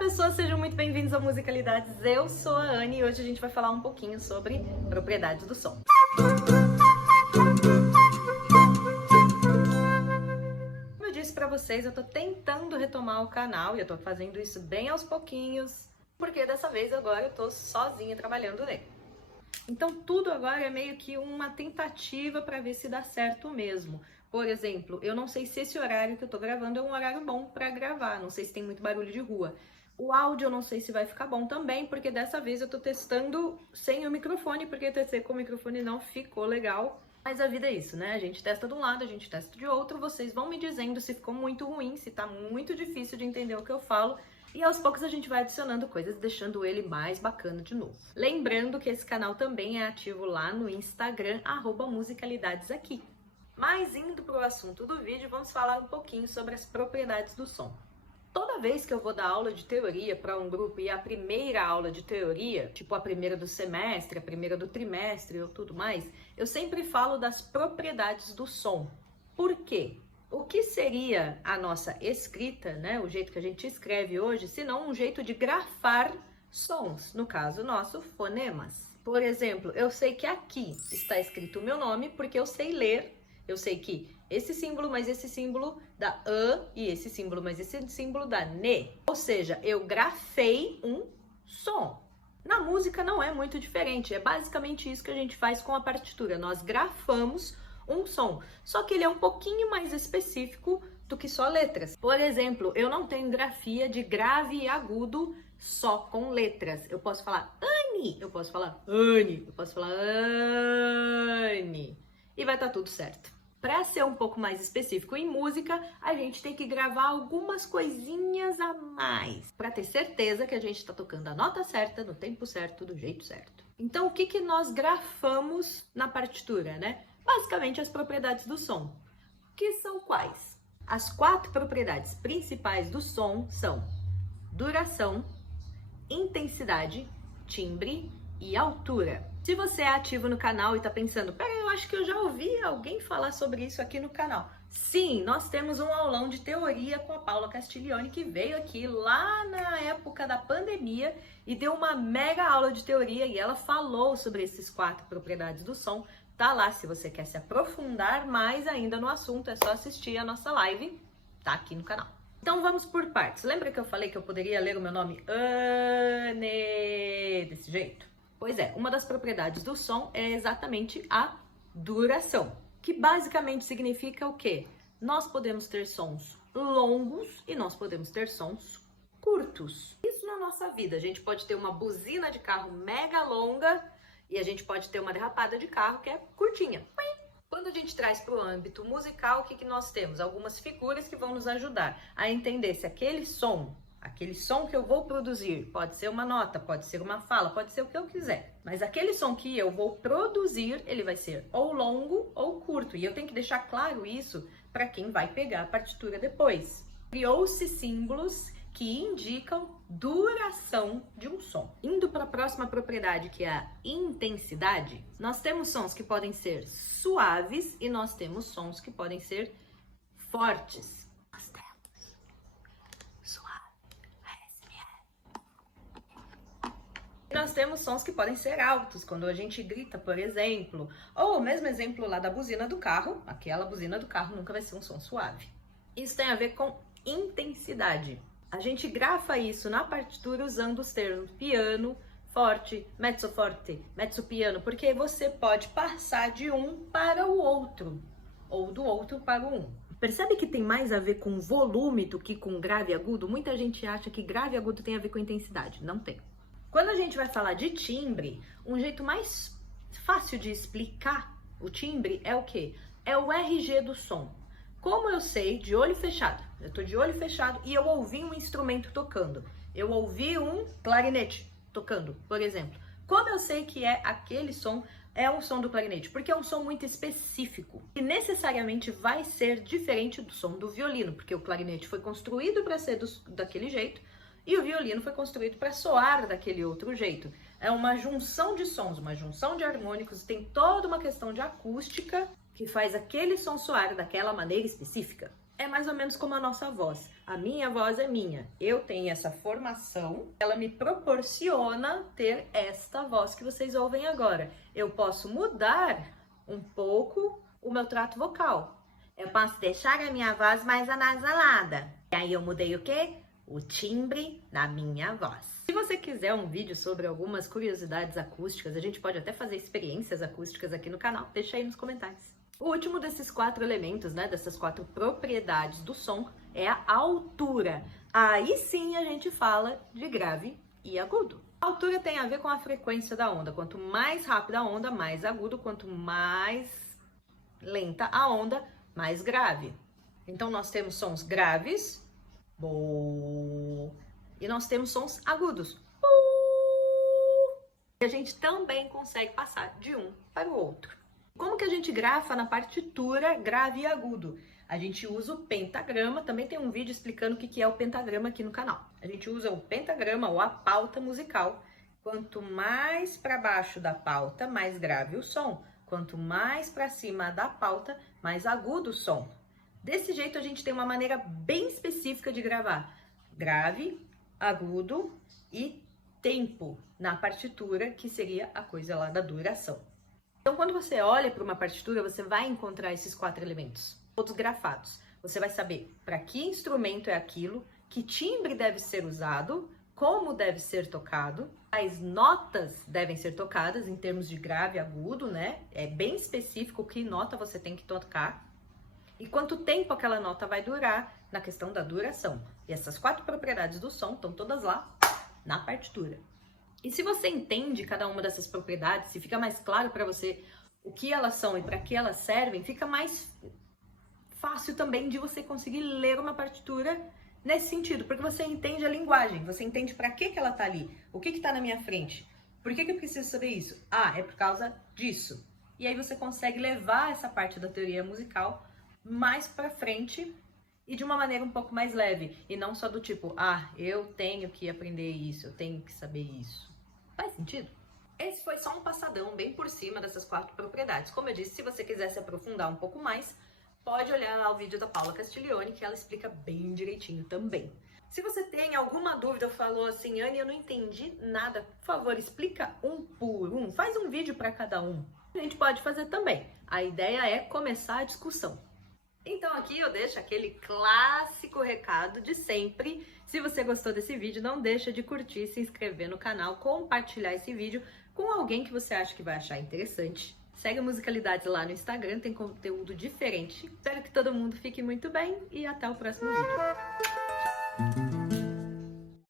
pessoas, sejam muito bem-vindos ao Musicalidades. Eu sou a Anne e hoje a gente vai falar um pouquinho sobre propriedades do som. Como eu disse pra vocês, eu tô tentando retomar o canal e eu tô fazendo isso bem aos pouquinhos, porque dessa vez agora eu tô sozinha trabalhando nele. Então tudo agora é meio que uma tentativa para ver se dá certo mesmo. Por exemplo, eu não sei se esse horário que eu tô gravando é um horário bom para gravar, não sei se tem muito barulho de rua. O áudio eu não sei se vai ficar bom também, porque dessa vez eu tô testando sem o microfone, porque eu testei com o microfone e não ficou legal. Mas a vida é isso, né? A gente testa de um lado, a gente testa de outro, vocês vão me dizendo se ficou muito ruim, se tá muito difícil de entender o que eu falo. E aos poucos a gente vai adicionando coisas, deixando ele mais bacana de novo. Lembrando que esse canal também é ativo lá no Instagram, @musicalidadesaqui. Mas indo para o assunto do vídeo, vamos falar um pouquinho sobre as propriedades do som. Toda vez que eu vou dar aula de teoria para um grupo e a primeira aula de teoria, tipo a primeira do semestre, a primeira do trimestre ou tudo mais, eu sempre falo das propriedades do som. Por quê? O que seria a nossa escrita, né? O jeito que a gente escreve hoje, se não um jeito de grafar sons, no caso nosso, fonemas. Por exemplo, eu sei que aqui está escrito o meu nome porque eu sei ler. Eu sei que esse símbolo mais esse símbolo dá A e esse símbolo mais esse símbolo dá NE. Ou seja, eu grafei um som. Na música não é muito diferente, é basicamente isso que a gente faz com a partitura. Nós grafamos um som, só que ele é um pouquinho mais específico do que só letras. Por exemplo, eu não tenho grafia de grave e agudo só com letras. Eu posso falar Anne, eu posso falar Anne, eu posso falar Anne e vai estar tudo certo. Para ser um pouco mais específico em música, a gente tem que gravar algumas coisinhas a mais, para ter certeza que a gente está tocando a nota certa, no tempo certo, do jeito certo. Então, o que nós grafamos na partitura, né? Basicamente, as propriedades do som. Que são quais? As 4 propriedades principais do som são duração, intensidade, timbre e altura. Se você é ativo no canal e tá pensando, pera, eu acho que eu já ouvi alguém falar sobre isso aqui no canal. Sim, nós temos um aulão de teoria com a Paula Castiglione, que veio aqui lá na época da pandemia e deu uma mega aula de teoria e ela falou sobre esses 4 propriedades do som. Tá lá, se você quer se aprofundar mais ainda no assunto, é só assistir a nossa live, tá aqui no canal. Então vamos por partes. Lembra que eu falei que eu poderia ler o meu nome Anne desse jeito? Pois é, uma das propriedades do som é exatamente a duração, que basicamente significa o quê? Nós podemos ter sons longos e nós podemos ter sons curtos. Isso na nossa vida, a gente pode ter uma buzina de carro mega longa e a gente pode ter uma derrapada de carro que é curtinha. Quando a gente traz para o âmbito musical, o que nós temos? Algumas figuras que vão nos ajudar a entender se aquele som que eu vou produzir, pode ser uma nota, pode ser uma fala, pode ser o que eu quiser. Mas aquele som que eu vou produzir, ele vai ser ou longo ou curto. E eu tenho que deixar claro isso para quem vai pegar a partitura depois. Criou-se símbolos que indicam duração de um som. Indo para a próxima propriedade, que é a intensidade, nós temos sons que podem ser suaves e nós temos sons que podem ser fortes. Nós temos sons que podem ser altos, quando a gente grita, por exemplo. Ou o mesmo exemplo lá da buzina do carro, aquela buzina do carro nunca vai ser um som suave. Isso tem a ver com intensidade. A gente grafa isso na partitura usando os termos piano, forte, mezzo forte, mezzo piano, porque você pode passar de um para o outro, ou do outro para o um. Percebe que tem mais a ver com volume do que com grave e agudo? Muita gente acha que grave e agudo tem a ver com intensidade. Não tem. Quando a gente vai falar de timbre, um jeito mais fácil de explicar o timbre é o quê? É o RG do som. Como eu sei de olho fechado, eu tô de olho fechado e eu ouvi um instrumento tocando. Eu ouvi um clarinete tocando, por exemplo. Como eu sei que é aquele som, é um som do clarinete? Porque é um som muito específico e necessariamente vai ser diferente do som do violino, porque o clarinete foi construído para ser daquele jeito, e o violino foi construído para soar daquele outro jeito. É uma junção de sons, uma junção de harmônicos, tem toda uma questão de acústica que faz aquele som soar daquela maneira específica. É mais ou menos como a nossa voz. A minha voz é minha. Eu tenho essa formação, ela me proporciona ter esta voz que vocês ouvem agora. Eu posso mudar um pouco o meu trato vocal. Eu posso deixar a minha voz mais anasalada. E aí eu mudei o quê? O timbre da minha voz. Se você quiser um vídeo sobre algumas curiosidades acústicas, a gente pode até fazer experiências acústicas aqui no canal, deixa aí nos comentários. O último desses 4 elementos, né, dessas 4 propriedades do som, é a altura. Aí sim a gente fala de grave e agudo. A altura tem a ver com a frequência da onda. Quanto mais rápida a onda, mais agudo. Quanto mais lenta a onda, mais grave. Então nós temos sons graves, bo, e nós temos sons agudos, bu. E a gente também consegue passar de um para o outro. Como que a gente grafa na partitura grave e agudo? A gente usa o pentagrama, também tem um vídeo explicando o que é o pentagrama aqui no canal. A gente usa o pentagrama ou a pauta musical. Quanto mais para baixo da pauta, mais grave o som. Quanto mais para cima da pauta, mais agudo o som. Desse jeito a gente tem uma maneira bem específica de gravar. Grave, agudo e tempo na partitura, que seria a coisa lá da duração. Então, quando você olha para uma partitura, você vai encontrar esses 4 elementos, todos grafados. Você vai saber para que instrumento é aquilo, que timbre deve ser usado, como deve ser tocado, quais notas devem ser tocadas em termos de grave e agudo, né? É bem específico que nota você tem que tocar e quanto tempo aquela nota vai durar na questão da duração. E essas 4 propriedades do som estão todas lá na partitura. E se você entende cada uma dessas propriedades, se fica mais claro para você o que elas são e para que elas servem, fica mais fácil também de você conseguir ler uma partitura nesse sentido, porque você entende a linguagem, você entende para que ela tá ali, o que está na minha frente, por que eu preciso saber isso? Ah, é por causa disso. E aí você consegue levar essa parte da teoria musical mais para frente e de uma maneira um pouco mais leve, e não só do tipo, ah, eu tenho que aprender isso, eu tenho que saber isso. Faz sentido? Esse foi só um passadão bem por cima dessas 4 propriedades. Como eu disse, se você quiser se aprofundar um pouco mais, pode olhar lá o vídeo da Paula Castiglione, que ela explica bem direitinho também. Se você tem alguma dúvida ou falou assim, Anne, eu não entendi nada, por favor, explica um por um, faz um vídeo para cada um. A gente pode fazer também. A ideia é começar a discussão. Então aqui eu deixo aquele clássico recado de sempre. Se você gostou desse vídeo, não deixa de curtir, se inscrever no canal, compartilhar esse vídeo com alguém que você acha que vai achar interessante. Segue a Musicalidades lá no Instagram, tem conteúdo diferente. Espero que todo mundo fique muito bem e até o próximo vídeo.